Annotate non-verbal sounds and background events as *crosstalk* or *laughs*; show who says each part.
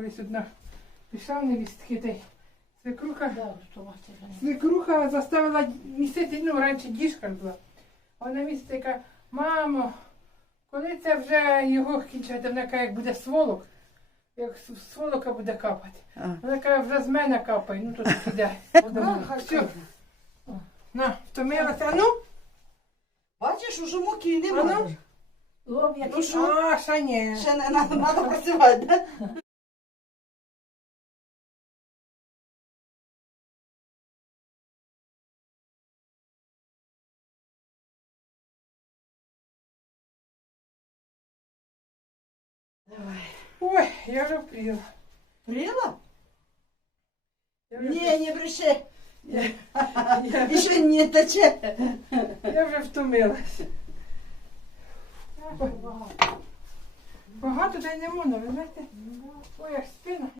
Speaker 1: колись одна пішла в невістки, та й свекруха,
Speaker 2: Да, вже
Speaker 1: свекруха заставила місити, ну, раніше діжка ж була. А Вона місце яка, мамо, коли це вже його кінчати, вона каже, як буде сволок, як сволока буде капати.
Speaker 3: А.
Speaker 1: Вона каже, вже з мене капає, ну *laughs* так іде.
Speaker 2: Ну, хай
Speaker 1: Все,
Speaker 2: каже.
Speaker 1: на, втомилася. А ну,
Speaker 3: Бачиш, уже муки
Speaker 1: А
Speaker 3: немає.
Speaker 1: ну?
Speaker 2: Як
Speaker 3: Ну що?
Speaker 1: а, ще ні.
Speaker 3: Ще не треба працювати, да? Давай.
Speaker 1: Ой, я вже впріла.
Speaker 3: Прила?
Speaker 1: Вже,
Speaker 3: Не, не бреши.
Speaker 1: я,
Speaker 3: Еще не тече.
Speaker 1: я вже втомилась. Багато та й не можна, ви знаєте? Ой, як спи